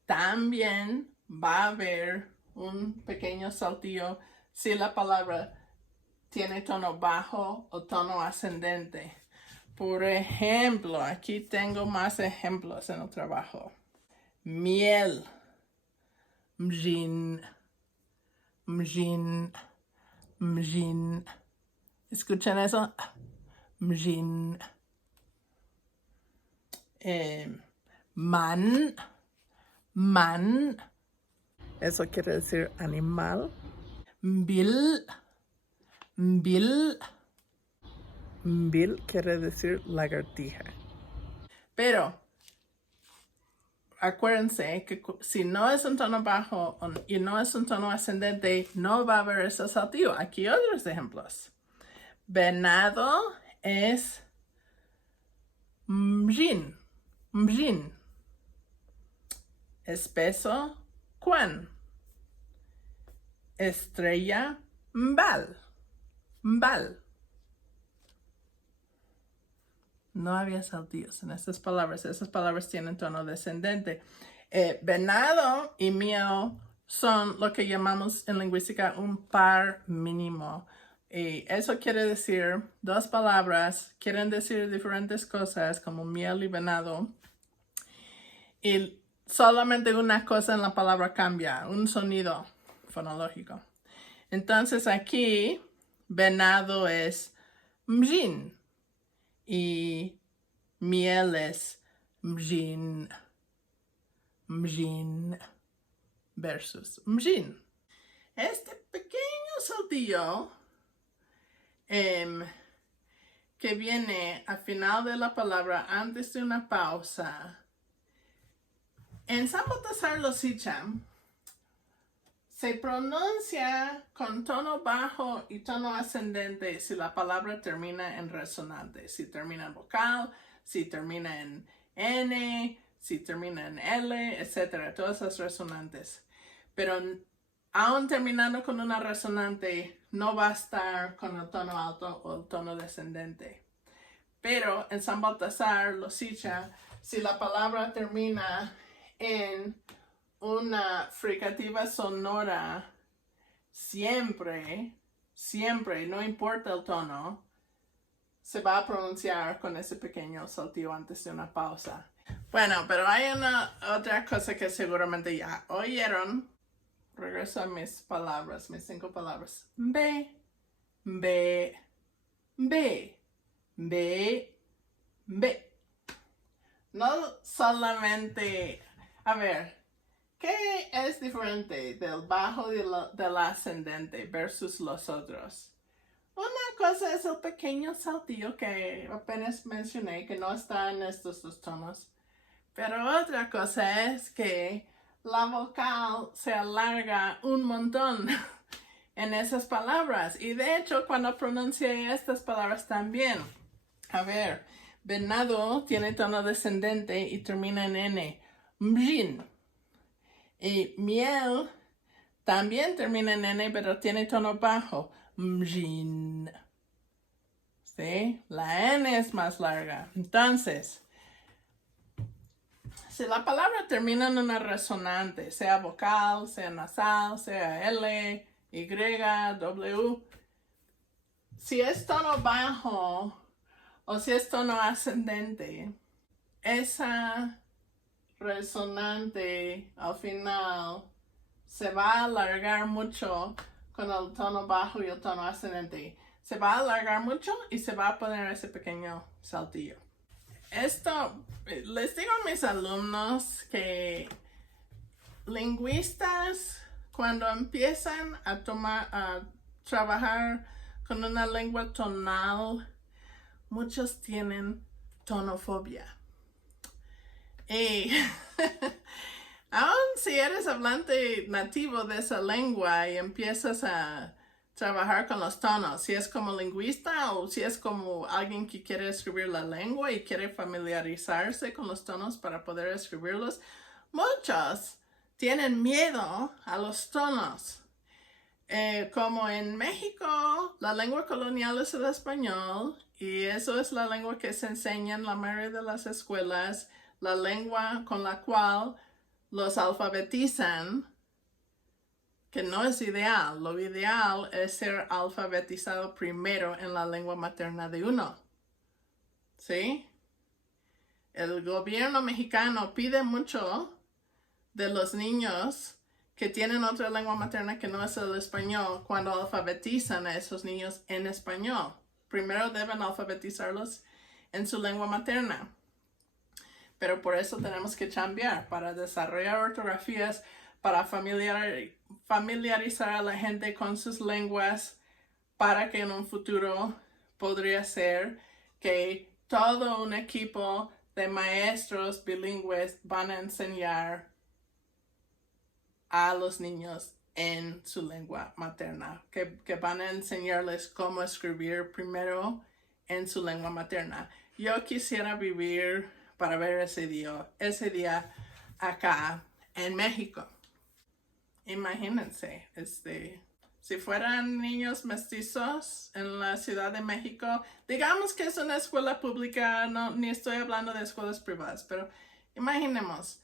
también va a haber un pequeño saltillo si la palabra tiene tono bajo o tono ascendente. Por ejemplo, aquí tengo más ejemplos en el trabajo. Miel, mjin, mjin, mjin. ¿Escuchan eso? Mjin. Man, man. Eso quiere decir animal. Bil, bil. Bil quiere decir lagartija. Pero acuérdense que si no es un tono bajo y no es un tono ascendente, no va a haber ese saltillo. Aquí otros ejemplos. Venado es mjin, mjin. Espeso, cuan. Estrella, mbal, mbal. No había saltillos en estas palabras. Esas palabras tienen tono descendente. Venado y miel son lo que llamamos en lingüística un par mínimo. Y eso quiere decir, dos palabras quieren decir diferentes cosas como miel y venado. Y solamente una cosa en la palabra cambia, un sonido fonológico. Entonces aquí, venado es mjin. Y miel es mjin, mjin versus mjin. Este pequeño saltillo que viene al final de la palabra antes de una pausa. En San Baltasar Losicha se pronuncia con tono bajo y tono ascendente si la palabra termina en resonante, si termina en vocal, si termina en N, si termina en L, etc. Todas esas resonantes. Pero aún terminando con una resonante, no va a estar con el tono alto o el tono descendente. Pero en San Baltasar Losicha, si la palabra termina en una fricativa sonora, siempre, no importa el tono, se va a pronunciar con ese pequeño saltillo antes de una pausa. Bueno, pero hay una otra cosa que seguramente ya oyeron. Regreso a mis palabras, mis 5 palabras. B, B, B, B, B. No solamente, a ver, ¿qué es diferente del bajo y del ascendente versus los otros? Una cosa es el pequeño saltillo que apenas mencioné, que no está en estos dos tonos. Pero otra cosa es que la vocal se alarga un montón en esas palabras. Y de hecho, cuando pronuncié estas palabras también. A ver, venado tiene tono descendente y termina en N. Mjin. Y miel también termina en N, pero tiene tono bajo. Mjin. ¿Sí? La N es más larga. Entonces, si la palabra termina en una resonante, sea vocal, sea nasal, sea L, Y, W, si es tono bajo o si es tono ascendente, esa resonante al final se va a alargar mucho con el tono bajo y el tono ascendente. Se va a alargar mucho y se va a poner ese pequeño saltillo. esto, les digo a mis alumnos que lingüistas, cuando empiezan a trabajar con una lengua tonal, muchos tienen tonofobia. Y aun si eres hablante nativo de esa lengua y empiezas a trabajar con los tonos, si es como lingüista o si es como alguien que quiere escribir la lengua y quiere familiarizarse con los tonos para poder escribirlos, muchos tienen miedo a los tonos. Como en México, la lengua colonial es el español y eso es la lengua que se enseña en la mayoría de las escuelas, la lengua con la cual los alfabetizan, que no es ideal. Lo ideal es ser alfabetizado primero en la lengua materna de uno. ¿Sí? El gobierno mexicano pide mucho de los niños que tienen otra lengua materna que no es el español cuando alfabetizan a esos niños en español. Primero deben alfabetizarlos en su lengua materna. Pero por eso tenemos que cambiar para desarrollar ortografías, para familiarizar a la gente con sus lenguas, para que en un futuro podría ser que todo un equipo de maestros bilingües van a enseñar a los niños en su lengua materna, que van a enseñarles cómo escribir primero en su lengua materna. Yo quisiera vivir para ver ese día acá en México. Imagínense, si fueran niños mestizos en la Ciudad de México, digamos que es una escuela pública, ni estoy hablando de escuelas privadas, pero imaginemos,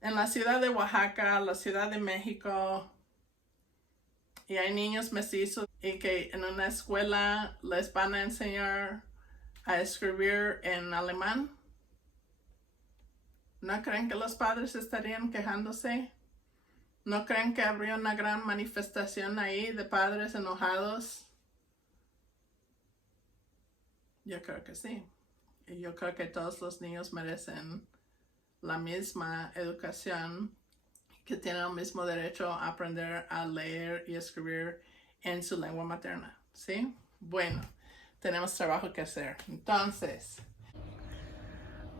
en la Ciudad de Oaxaca, la Ciudad de México, y hay niños mestizos y que en una escuela les van a enseñar a escribir en alemán. ¿No creen que los padres estarían quejándose? ¿No creen que habría una gran manifestación ahí de padres enojados? Yo creo que sí. Y yo creo que todos los niños merecen la misma educación, que tienen el mismo derecho a aprender a leer y escribir en su lengua materna. ¿Sí? Bueno, tenemos trabajo que hacer. Entonces,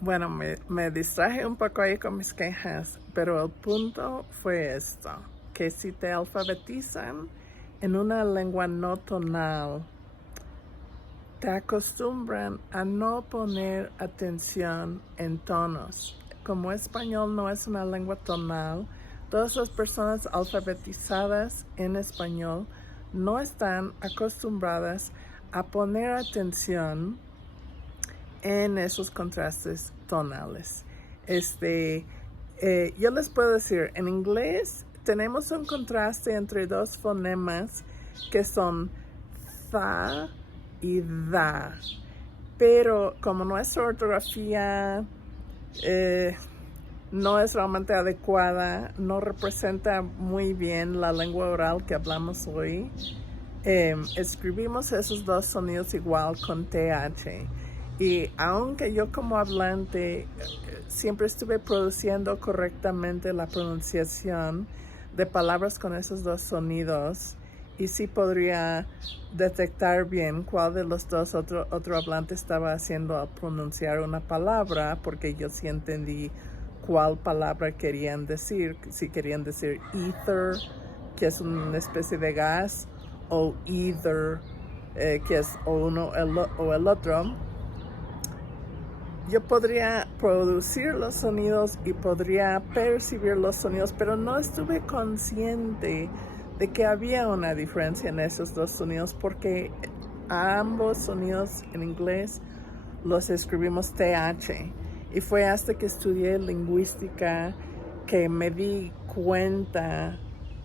bueno, me distraje un poco ahí con mis quejas, pero el punto fue esto, que si te alfabetizan en una lengua no tonal, te acostumbran a no poner atención en tonos. Como español no es una lengua tonal, todas las personas alfabetizadas en español no están acostumbradas a poner atención en esos contrastes tonales. Yo les puedo decir, en inglés tenemos un contraste entre dos fonemas que son tha y da, pero como nuestra ortografía no es realmente adecuada, no representa muy bien la lengua oral que hablamos hoy, escribimos esos dos sonidos igual con TH. Y aunque yo como hablante siempre estuve produciendo correctamente la pronunciación de palabras con esos dos sonidos, y sí podría detectar bien cuál de los dos otro hablante estaba haciendo al pronunciar una palabra, porque yo sí entendí cuál palabra querían decir, si querían decir ether, que es una especie de gas, o either, que es o uno o el otro. Yo podría producir los sonidos y podría percibir los sonidos, pero no estuve consciente de que había una diferencia en esos dos sonidos, porque a ambos sonidos en inglés los escribimos TH. Y fue hasta que estudié lingüística que me di cuenta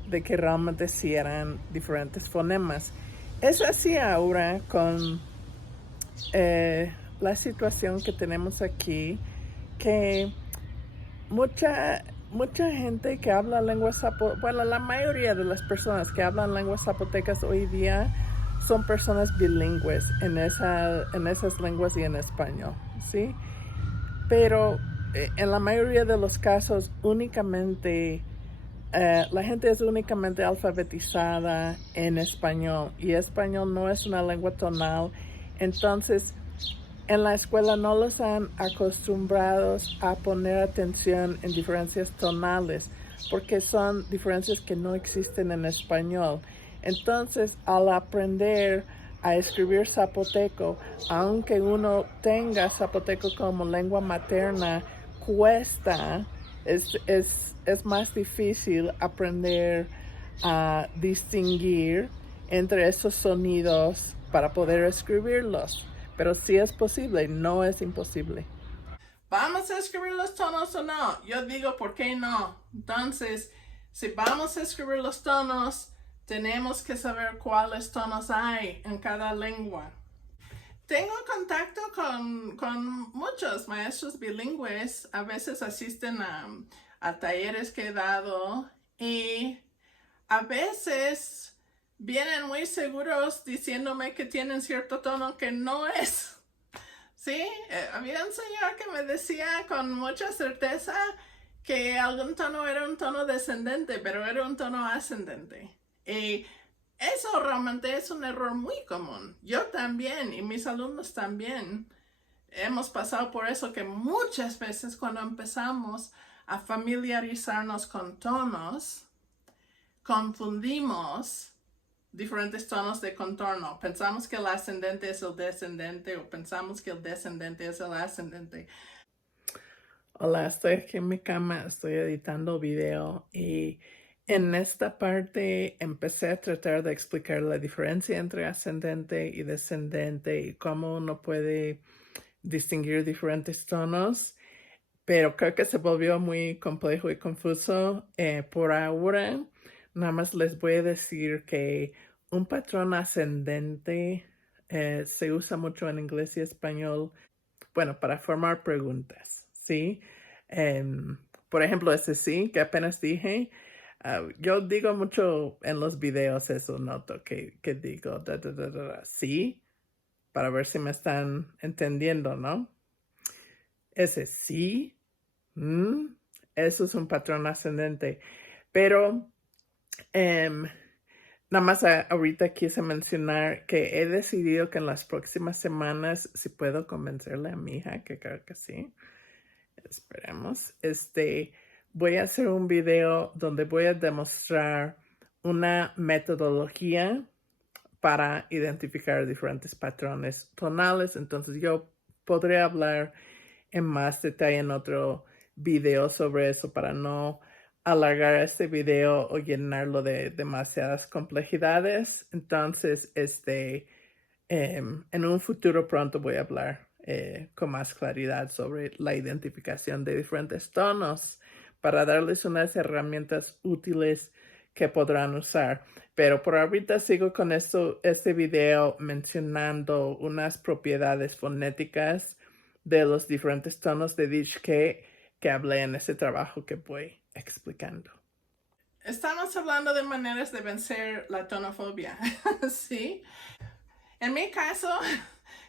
de que realmente sí eran diferentes fonemas. Es así ahora con la situación que tenemos aquí, que mucha gente que habla lenguas zapotecas, bueno, la mayoría de las personas que hablan lenguas zapotecas hoy día son personas bilingües en esas lenguas y en español, ¿sí? pero en la mayoría de los casos únicamente la gente es únicamente alfabetizada en español y español no es una lengua tonal, entonces en la escuela no los han acostumbrados a poner atención en diferencias tonales porque son diferencias que no existen en español. Entonces, al aprender a escribir zapoteco, aunque uno tenga zapoteco como lengua materna, cuesta, es más difícil aprender a distinguir entre esos sonidos para poder escribirlos. Pero sí es posible, no es imposible. ¿Vamos a escribir los tonos o no? Yo digo, ¿por qué no? Entonces, si vamos a escribir los tonos, tenemos que saber cuáles tonos hay en cada lengua. Tengo contacto con muchos maestros bilingües. A veces asisten a talleres que he dado y a veces vienen muy seguros diciéndome que tienen cierto tono que no es. Sí, había un señor que me decía con mucha certeza que algún tono era un tono descendente, pero era un tono ascendente. Y eso realmente es un error muy común. Yo también y mis alumnos también hemos pasado por eso, que muchas veces cuando empezamos a familiarizarnos con tonos, confundimos diferentes tonos de contorno. Pensamos que el ascendente es el descendente o pensamos que el descendente es el ascendente. Hola, estoy aquí en mi cama, estoy editando video y en esta parte empecé a tratar de explicar la diferencia entre ascendente y descendente y cómo uno puede distinguir diferentes tonos, pero creo que se volvió muy complejo y confuso. Por ahora, nada más les voy a decir que un patrón ascendente se usa mucho en inglés y español, bueno, para formar preguntas, ¿sí? Por ejemplo, ese sí, que apenas dije, yo digo mucho en los videos eso, noto que digo, sí, para ver si me están entendiendo, ¿no? Ese sí, eso es un patrón ascendente, pero nada más ahorita quise mencionar que he decidido que en las próximas semanas, si puedo convencerle a mi hija, que creo que sí, esperemos, voy a hacer un video donde voy a demostrar una metodología para identificar diferentes patrones tonales. Entonces yo podré hablar en más detalle en otro video sobre eso para no alargar este video o llenarlo de demasiadas complejidades. Entonces, en un futuro pronto voy a hablar con más claridad sobre la identificación de diferentes tonos para darles unas herramientas útiles que podrán usar. Pero por ahorita sigo con este video mencionando unas propiedades fonéticas de los diferentes tonos de Dich que hablé en ese trabajo que voy explicando. Estamos hablando de maneras de vencer la tonofobia, ¿sí? En mi caso,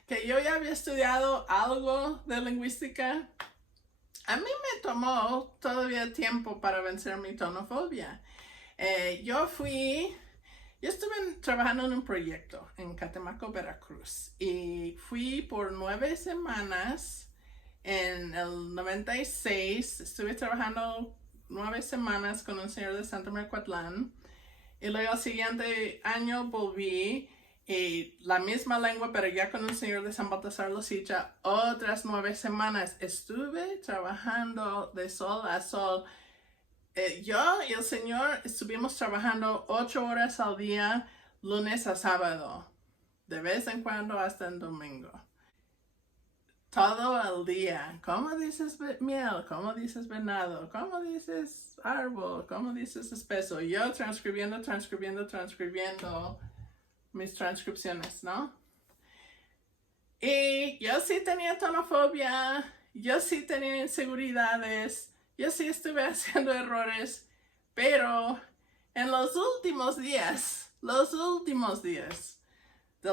que yo ya había estudiado algo de lingüística, a mí me tomó todavía tiempo para vencer mi tonofobia. Yo estuve trabajando en un proyecto en Catemaco, Veracruz, y fui por 9 semanas. En el 96 estuve trabajando 9 semanas con un señor de Santa María Coatlán, y luego el siguiente año volví y la misma lengua, pero ya con un señor de San Baltasar Losicha, otras 9 semanas. Estuve trabajando de sol a sol. Yo y el señor estuvimos trabajando 8 horas al día, lunes a sábado, de vez en cuando hasta el domingo. Todo el día. ¿Cómo dices miel? ¿Cómo dices venado? ¿Cómo dices árbol? ¿Cómo dices espeso? Yo transcribiendo mis transcripciones, ¿no? Y yo sí tenía tonofobia, yo sí tenía inseguridades, yo sí estuve haciendo errores, pero en los últimos días del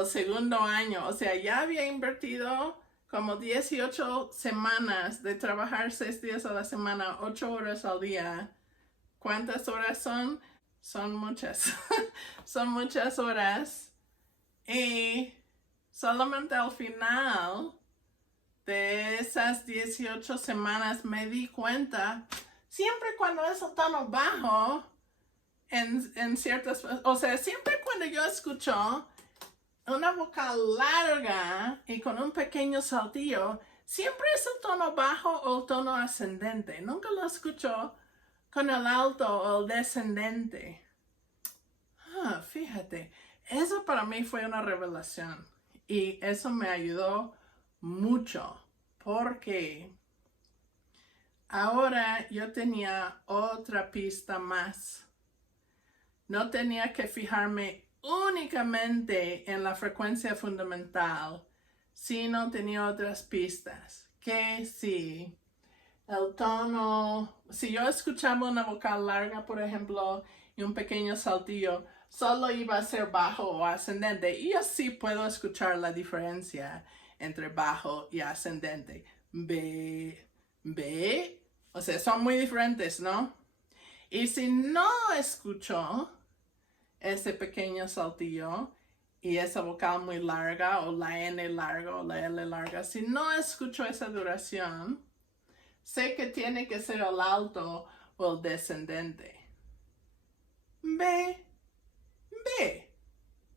segundo año, o sea, ya había invertido como 18 semanas de trabajar 6 días a la semana, 8 horas al día. ¿Cuántas horas son? Son muchas. Son muchas horas. Y solamente al final de esas 18 semanas me di cuenta, siempre cuando es el tono bajo, en ciertas, o sea, siempre cuando yo escucho una vocal larga y con un pequeño saltillo, siempre es el tono bajo o el tono ascendente. Nunca lo escucho con el alto o el descendente. Fíjate, eso para mí fue una revelación y eso me ayudó mucho porque ahora yo tenía otra pista más. No tenía que fijarme únicamente en la frecuencia fundamental, sino tenía otras pistas. Que si el tono, si yo escuchaba una vocal larga, por ejemplo, y un pequeño saltillo, solo iba a ser bajo o ascendente. Y así puedo escuchar la diferencia entre bajo y ascendente. B, B, o sea, son muy diferentes, ¿no? Y si no escucho ese pequeño saltillo y esa vocal muy larga o la N larga o la L larga, si no escucho esa duración, sé que tiene que ser el alto o el descendente. B, B.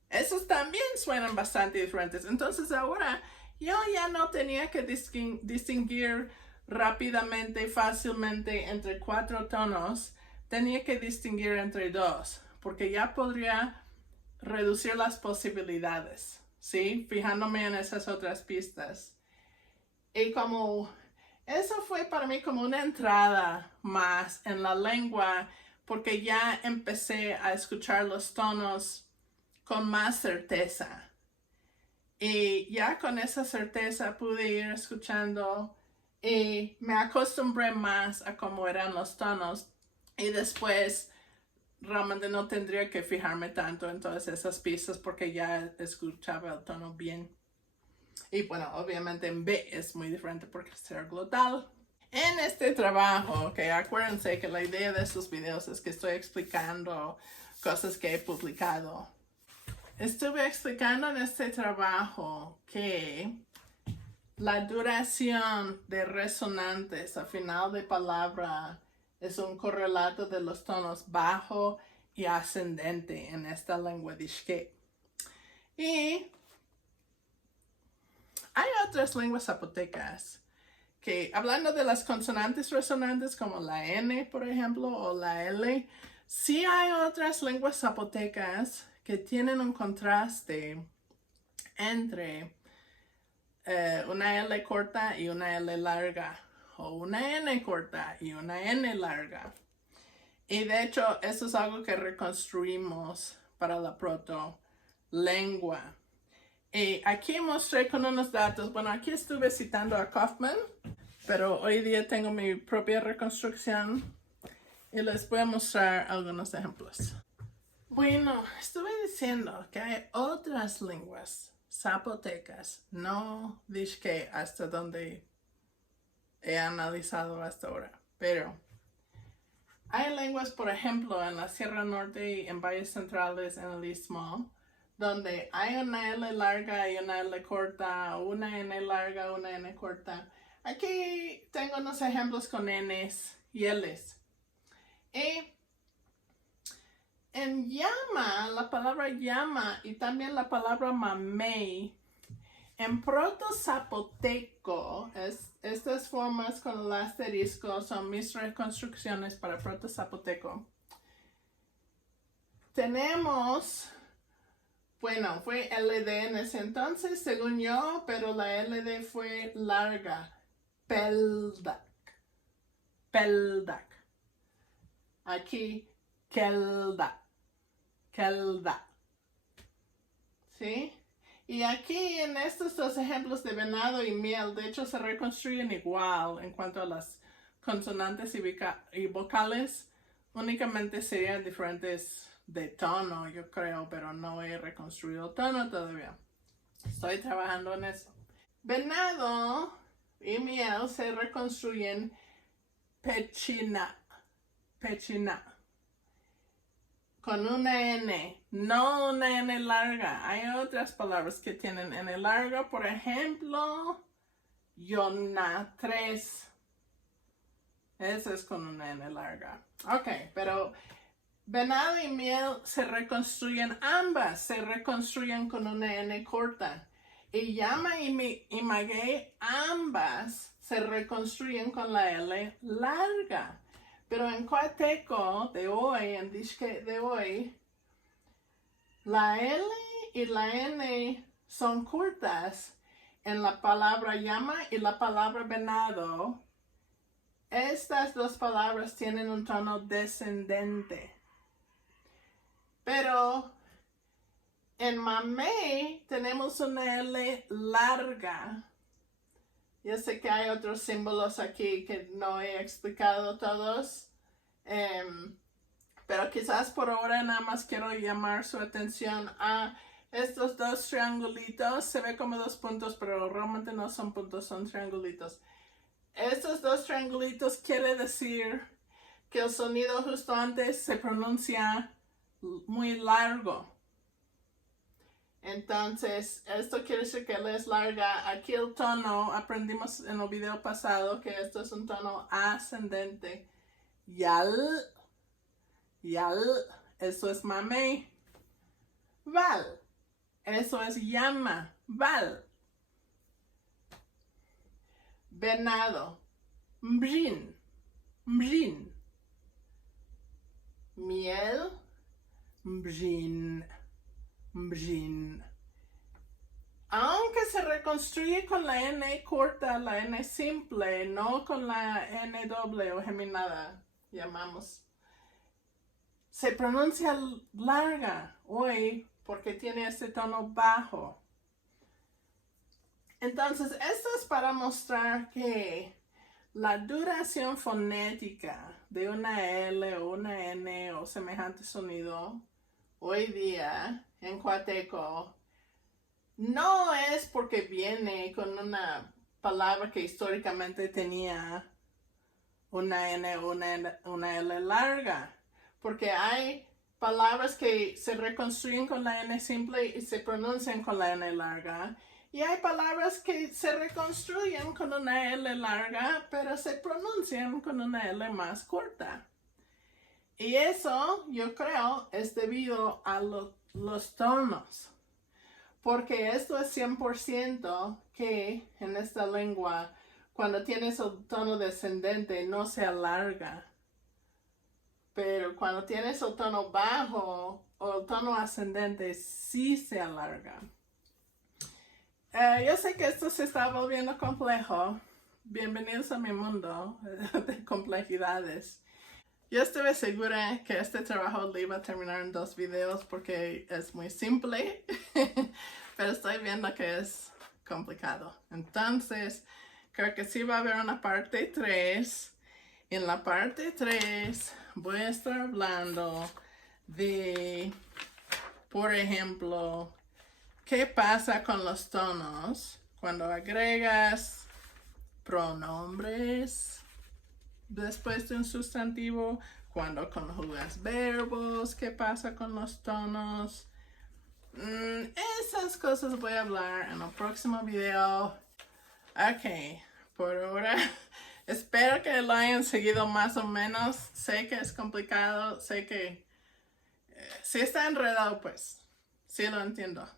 Esos también suenan bastante diferentes. Entonces ahora yo ya no tenía que distinguir rápidamente, fácilmente entre 4 tonos. Tenía que distinguir entre 2, porque ya podría reducir las posibilidades, ¿sí? Fijándome en esas otras pistas. Y como eso fue para mí como una entrada más en la lengua, porque ya empecé a escuchar los tonos con más certeza. Y ya con esa certeza pude ir escuchando y me acostumbré más a cómo eran los tonos. Y después realmente no tendría que fijarme tanto en todas esas pistas porque ya escuchaba el tono bien. Y bueno, obviamente en B es muy diferente porque es glotal. En este trabajo, que acuérdense que la idea de estos videos es que estoy explicando cosas que he publicado. Estuve explicando en este trabajo que la duración de resonantes a final de palabra es un correlato de los tonos bajo y ascendente en esta lengua dishke. Y hay otras lenguas zapotecas que, hablando de las consonantes resonantes como la N, por ejemplo, o la L, sí hay otras lenguas zapotecas que tienen un contraste entre una L corta y una L larga, o una N corta y una N larga. Y de hecho, eso es algo que reconstruimos para la protolengua. Y aquí mostré con unos datos, bueno, aquí estuve citando a Kaufman, pero hoy día tengo mi propia reconstrucción y les voy a mostrar algunos ejemplos. Bueno, estuve diciendo que hay otras lenguas zapotecas, no dishke hasta donde he analizado hasta ahora, pero hay lenguas, por ejemplo, en la Sierra Norte y en valles centrales en el Istmo, donde hay una L larga y una L corta, una N larga, una N corta. Aquí tengo unos ejemplos con Ns y Ls. Y en llama, la palabra llama y también la palabra mamey, en proto-zapoteco, estas formas con el asterisco son mis reconstrucciones para proto-zapoteco. Tenemos, bueno, fue LD en ese entonces, según yo, pero la LD fue larga. Peldak. Peldak. Aquí, kelda. Kelda. ¿Sí? Y aquí en estos dos ejemplos de venado y miel, de hecho se reconstruyen igual en cuanto a las consonantes y vocales. Únicamente serían diferentes de tono, yo creo, pero no he reconstruido tono todavía. Estoy trabajando en eso. Venado y miel se reconstruyen pechina. Pechina. Con una N, no una N larga. Hay otras palabras que tienen N larga, por ejemplo, Yonatres. Eso es con una N larga. Ok, pero venado y miel se reconstruyen ambas, se reconstruyen con una N corta. Y llama y maguey ambas se reconstruyen con la L larga. Pero en Cuateco de hoy, en Disque de hoy, la L y la N son cortas en la palabra llama y la palabra venado. Estas dos palabras tienen un tono descendente. Pero en mamey tenemos una L larga. Yo sé que hay otros símbolos aquí que no he explicado todos. Pero quizás por ahora nada más quiero llamar su atención a estos dos triangulitos. Se ve como dos puntos, pero realmente no son puntos, son triangulitos. Estos dos triangulitos quiere decir que el sonido justo antes se pronuncia muy largo. Entonces, esto quiere decir que L es larga. Aquí el tono, aprendimos en el video pasado que esto es un tono ascendente. Yal, yal, eso es mamey. Val, eso es llama, val. Venado, mbrin, mbrin. Miel, mbrin, mbrin. Aunque se reconstruye con la N corta, la N simple, no con la N doble o geminada, llamamos. Se pronuncia larga hoy porque tiene este tono bajo. Entonces, esto es para mostrar que la duración fonética de una L o una N o semejante sonido hoy día en Cuateco no es porque viene con una palabra que históricamente tenía una N o una L larga, porque hay palabras que se reconstruyen con la N simple y se pronuncian con la N larga, y hay palabras que se reconstruyen con una L larga, pero se pronuncian con una L más corta. Y eso, yo creo, es debido a los tonos. Porque esto es 100% que en esta lengua, cuando tienes el tono descendente, no se alarga. Pero cuando tienes el tono bajo o el tono ascendente, sí se alarga. Yo sé que esto se está volviendo complejo. Bienvenidos a mi mundo de complejidades. Yo estuve segura que este trabajo lo iba a terminar en 2 videos porque es muy simple, pero estoy viendo que es complicado. Entonces, creo que sí va a haber una parte 3. En la parte 3 voy a estar hablando de, por ejemplo, qué pasa con los tonos cuando agregas pronombres después de un sustantivo, cuando conjugas verbos, qué pasa con los tonos. Esas cosas voy a hablar en el próximo video. Ok, por ahora espero que lo hayan seguido más o menos. Sé que es complicado, sé que si está enredado, pues sí lo entiendo.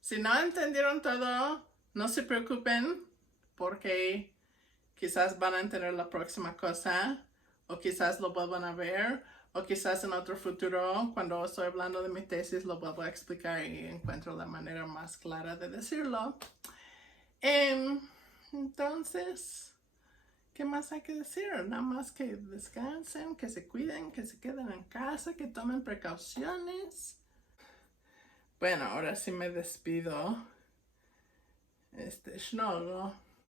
Si no entendieron todo, no se preocupen porque quizás van a entender la próxima cosa, o quizás lo vuelvan a ver, o quizás en otro futuro, cuando estoy hablando de mi tesis, lo vuelvo a explicar y encuentro la manera más clara de decirlo. Entonces, ¿qué más hay que decir? Nada más que descansen, que se cuiden, que se queden en casa, que tomen precauciones. Bueno, ahora sí me despido. Schnogo.